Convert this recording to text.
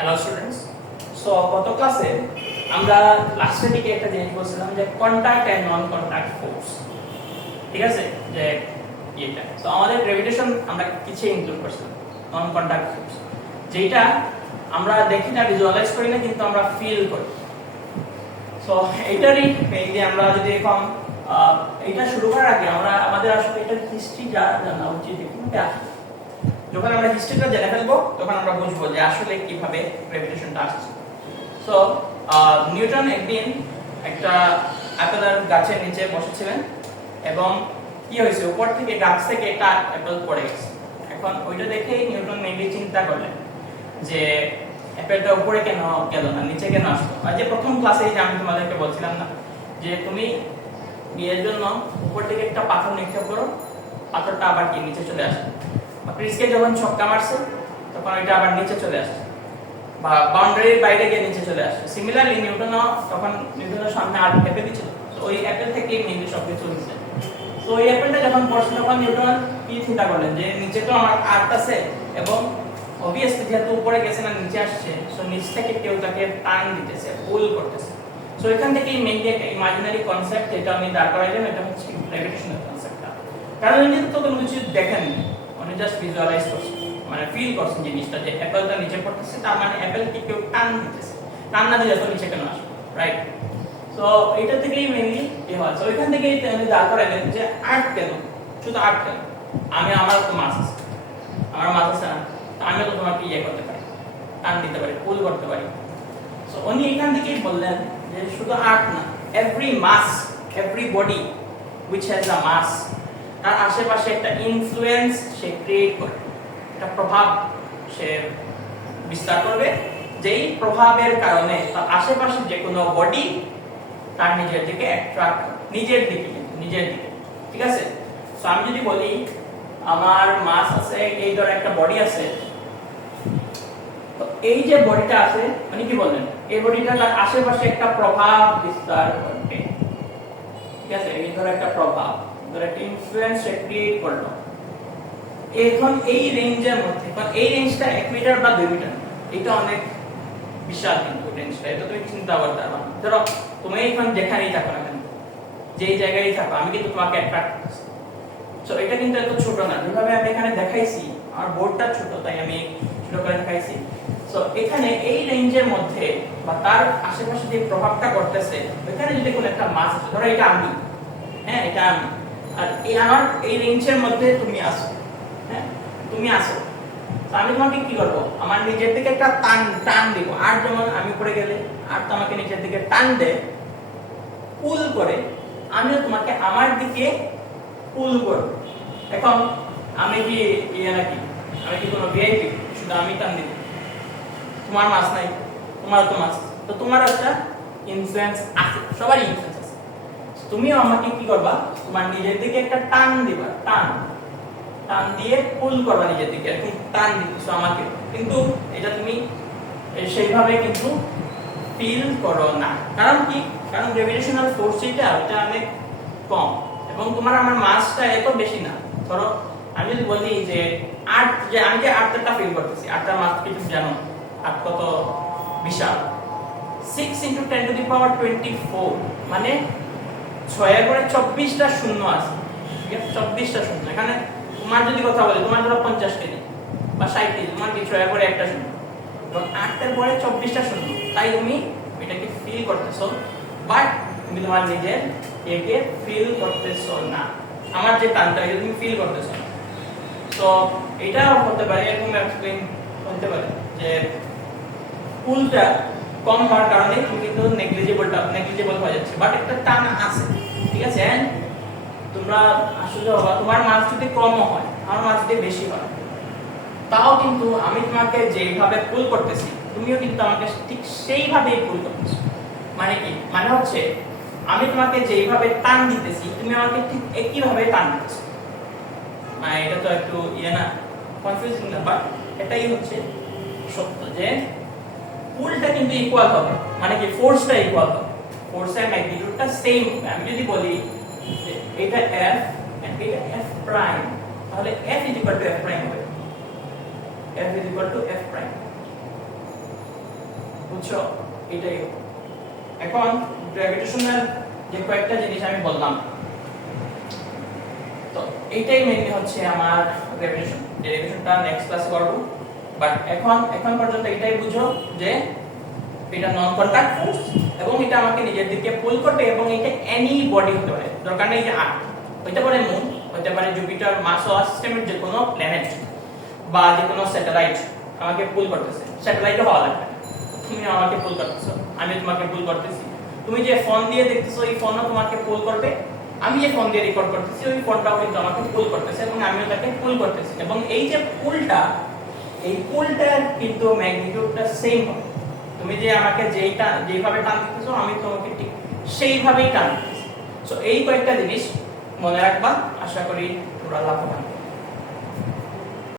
Hello students. So গত ক্লাসে আমরা লাস্টের দিকে একটা জিনিস বলছিলাম যে contact and non contact force, ঠিক আছে, যে এটা তো আমাদের গ্র্যাভিটেশন আমরা কিছু ইনক্লুড করছিলাম নন কন্টাক্ট ফোর্স, যেটা আমরা দেখি না, ভিজুয়ালাইজ করি না, কিন্তু আমরা ফিল করি। সো এইটারই মেইনলি আমরা যদি এখন এটা শুরু করার আগে আমরা আমাদের আসলে এটার হিস্ট্রি জানা উচিত। যখন আমরা হিস্ট্রিটা জেনে ফেলবো তখন আমরা বুঝবো যে আসলে কিভাবে গ্র্যাভিটেশনটা আসছে। সো নিউটন একদিন একটা আপেলের গাছের নিচে বসেছিলেন এবং কি হয়েছে, উপর থেকে গাছ থেকে একটা অ্যাপেল পড়ে গেছে। এখন ওইটা দেখেই নিউটন মেবি চিন্তা করলেন যে অ্যাপেলটা উপরে কেন গেল না, নিচে কেন আসলো। আর যে প্রথম ক্লাসে যে আমি তোমাদেরকে বলছিলাম না যে তুমি বিয়ের জন্য উপর থেকে একটা পাথর নিক্ষেপ করো, পাথরটা আবার কি নিচে চলে আসে, বা ক্রিসকে যখন ছক্কা মারছে তখন এটা আবার নিচে চলে আসছে, বা বাউন্ডারির বাইরে গিয়ে নিচে চলে আসছে। সিমিলারলি নিউটনও তখন নিউটনের সামনে আর অ্যাপেল ছিল, তো ওই অ্যাপেল থেকেই মেইনলি সবকিছু হচ্ছে। তো ওই অ্যাপেলটা যখন পড়ছে তখন নিউটন কি চিন্তা করলেন যে নিচে তো আমার আর্থ আছে এবং অবভিয়াসলি যেহেতু উপরে গেছে না নিচে আসছে, সো নিচ থেকে কেউ তাকে টান দিতেছে, পুল করতেছে। সো এখান থেকেই মেইনলি একটা ইমাজিনারি কনসেপ্ট যেটা আমি দাঁড় করাইলাম, এটা হচ্ছে গ্র্যাভিটেশনাল কনসেপ্টটা। কারণ উনি তো কোনো কিছু দেখেননি, উনি জাস্ট ভিজুয়ালাইজ করছেন, মানে ফিল করছেন জিনিসটা যে অ্যাপেলটা নিচে পড়তেছে, তার মানে অ্যাপেলকে কেউ টান দিতেছে, টান না দিলে তো নিচে কেন আসবে, রাইট? সো এটা থেকেই মেইনলি কি হয়। সো এখান থেকেই উনি দাঁড় করাইলেন যে আর্ট কেন, শুধু আর্ট কেন, আমার তো মাস আছে, আমার মাস আছে না, আমিও তো তোমাকে ইয়ে করতে পারি, টান দিতে পারি, পুল করতে পারি। সো উনি এখান থেকেই বললেন যে শুধু আর্ট না, every mass, every body which has a mass, তার আশেপাশে একটা ইনফ্লুয়েন্স সে ক্রিয়েট করে, একটা প্রভাব সে বিস্তার করবে, যেই প্রভাবের কারণে তার আশেপাশে যে কোনো বডি তার নিজের দিকে অ্যাট্রাক্ট, নিজের দিকে, ঠিক আছে? সো আমি যদি বলি আমার মাস আছে, এই ধর একটা বডি আছে, তো এই যে বডিটা আছে, মানে কি বললেন, এই বডিটা তার আশেপাশে একটা প্রভাব বিস্তার করবে, ঠিক আছে? এই ধর একটা প্রভাব, ধর একটা ইনফ্লুয়েন্স সে ক্রিয়েট করলো। এখন এই রেঞ্জের মধ্যে, কারণ এই রেঞ্জটা 1 মিটার বা 2 মিটার, এটা অনেক বিশাল কিন্তু রেঞ্জটা, এটা তুমি চিন্তা করতে পারবে না। ধরো তুমি এখন যেখানেই থাকো না কেন, যেই জায়গায় থাকো, আমি কিন্তু তোমাকে অ্যাট্রাক্ট করছি। সো এটা কিন্তু এত ছোট না, যেভাবে আমি এখানে দেখাইছি, আমার বোর্ডটা ছোট তাই আমি ছোট করে দেখাইছি। সো এখানে এই রেঞ্জের মধ্যে বা তার আশেপাশে যে প্রভাবটা করতেছে, ওখানে যদি কোনো একটা মাস আছে, ধরো এটা আমি, হ্যাঁ এটা আমি, আর এই আমার এই রেঞ্জের মধ্যে তুমি আসো, হ্যাঁ তুমি আসো, তো আমি তোমাকে কি করব, আমার নিজের দিকে একটা টান দিব। আর যেমন আমি উপরে গেলে আর তো আমাকে নিজের দিকে টান দেয়, পুল করে, আমিও তোমাকে আমার দিকে পুল করব। এখন আমি কি ইয়ে নাকি, আমি কি কোনো ভিআইপি, শুধু আমি টান দিব, তোমার মাস নাই, তোমার তো মাস, তো তোমার একটা ইনফ্লুয়েন্স আছে, সবারই ইনফ্লুয়েন্স আছে। তুমিও আমাকে কি করবা, তোমার নিজের দিকে একটা টান দিবা, টান দিয়ে পুল করবা নিজের দিকে, এরকম টান দিতেছো আমাকে, কিন্তু এটা তুমি সেইভাবে কিন্তু ফিল করো না। কারণ কি, কারণ গ্র্যাভিটেশনাল ফোর্স যেটা ওটা অনেক কম এবং তোমার আমার মাসটা এত বেশি না। ধরো আমি যদি বলি যে আর্থ, যে আমি যে আর্থটা ফিল করতেছি, আর্থের মাস কি তুমি জানো, আর্থ কত বিশাল, 6 × 10⁻²৪, মানে 6 এর পরে 24টা শূন্য আছে, ঠিক আছে? 24টা শূন্য। এখানে তোমার যদি কথা বলি, তোমার ধরো 50 কেজি বা 60 কেজি, তোমার কি 6 এর পরে একটা শূন্য, এবং 8 এর পরে 24টা শূন্য, তাই তুমি এটাকে ফিল করতেছো, বাট তুমি তোমার নিজের একে ফিল করতেছো না, আমার যে টানটা এটা তুমি ফিল করতেছো না। তো এটা হতে পারে, এরকম এক্সপ্লেইন করতে পারে যে পুলটা কম হওয়ার কারণে তুমি কিন্তু নেগলিজিবল হয়ে যাচ্ছে, বাট একটা টান আছে, ঠিক আছে? এন্ড তোমরা আসলে হবা, তোমার মাস যদি কম হয়, আমার মাস যদি বেশি হয়, তাও কিন্তু আমি তোমাকে যেইভাবে পুল করতেছি, তুমিও কিন্তু আমাকে ঠিক সেইভাবেই পুল করতেছো। মানে কি, মানে হচ্ছে আমি তোমাকে যেইভাবে টান দিতেছি, তুমি আমাকে ঠিক একইভাবে টান দিতেছো। মানে এটা তো একটু ইয়ে না, কনফিউজিং না, বাট এটাই হচ্ছে সত্য যে পুলটা কিন্তু ইকুয়াল হবে, মানে কি ফোর্সটা ইকুয়াল হবে, ফোর্সের ম্যাগনিটিউডটা সেম হবে। আমি যদি বলি যে এটা F and এটা F প্রাইম, তাহলে F = F প্রাইম হবে, F = F প্রাইম। বুঝছো? এটাই। এখন গ্র্যাভিটেশনাল যে কয়েকটা জিনিস আমি বললাম, তো এইটাই মেইনলি হচ্ছে আমার গ্র্যাভিটেশন। ডেরিভেশনটা নেক্সট ক্লাসে করব, বাট এখন পর্যন্ত এটাই বুঝো যে এটা নন কন্টাক্ট ফোর্স এবং এটা আমাকে নিজের দিকে পুল করবে, এবং এটা এনি বডি হতে পারে, দরকার নেই যে আর্থ, হতে পারে মুন, হতে পারে জুপিটার, মার্স, সোলার সিস্টেমের যে কোনো প্ল্যানেট বা যে কোনো স্যাটেলাইট আমাকে পুল করতেছে। স্যাটেলাইটও হওয়া লাগবে, তুমি আমাকে পুল করতেছো, আমি তোমাকে পুল করতেছি। তুমি যে ফোন দিয়ে দেখতেছো এই ফোনও তোমাকে পুল করবে, আমি যে ফোন দিয়ে রেকর্ড করতেছি ওই ফোনটাও কিন্তু আমাকে পুল করতেছে এবং আমিও তাকে পুল করতেছি। এবং এই যে পুলটা, এই পুলটার কিন্তু ম্যাগনিটিউডটা সেম হবে। তুমি যে আমাকে যেভাবে টান দিতেছো আমি তোমাকে ঠিক সেইভাবেই টান দিতেছি। সো এই কয়েকটা জিনিস মনে রাখবা, আশা করি তোমরা লাভবান।